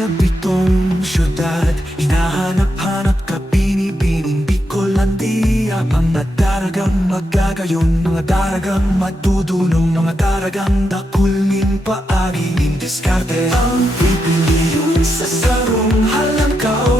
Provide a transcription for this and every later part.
sa pitong syudad. Hinahanap-hanap ka binibining Bicolandia Mga daragang magagayon Mga daragang matutulong Mga daragang dakulmin paagi. Indiskarte Ang pipiliyon sa sarong halangkaw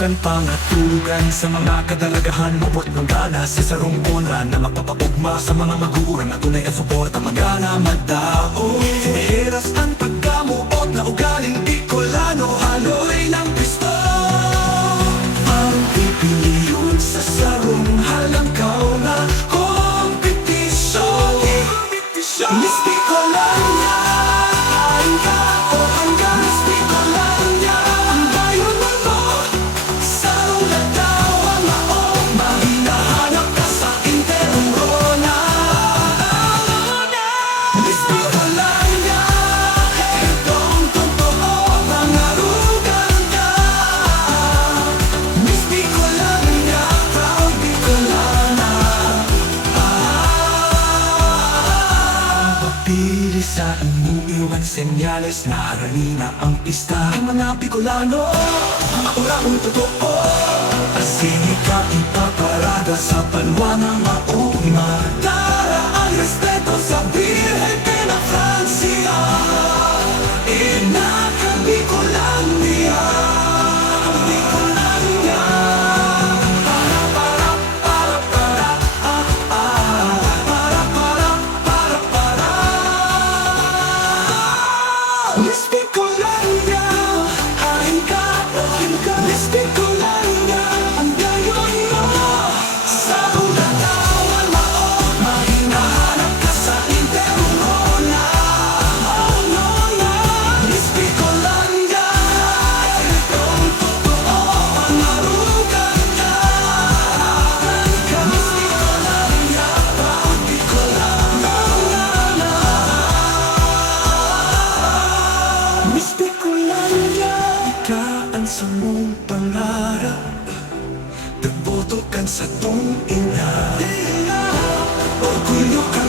Sarukan pangatugan sa mga kadalagahan Mabot ng gana sa sarong ona Na magpapapugma sa mga magulang. Na tunay at suporta magana madao. Hinihiras ang pagkamuot senyales na haralina ang pista. Ang mga Bicolano, ako raong totoo. Asini ka ipaparada sa palwa ng mauma kan sa mong pangarap. Nagboto kan sa tong ina. Orgulyo ka.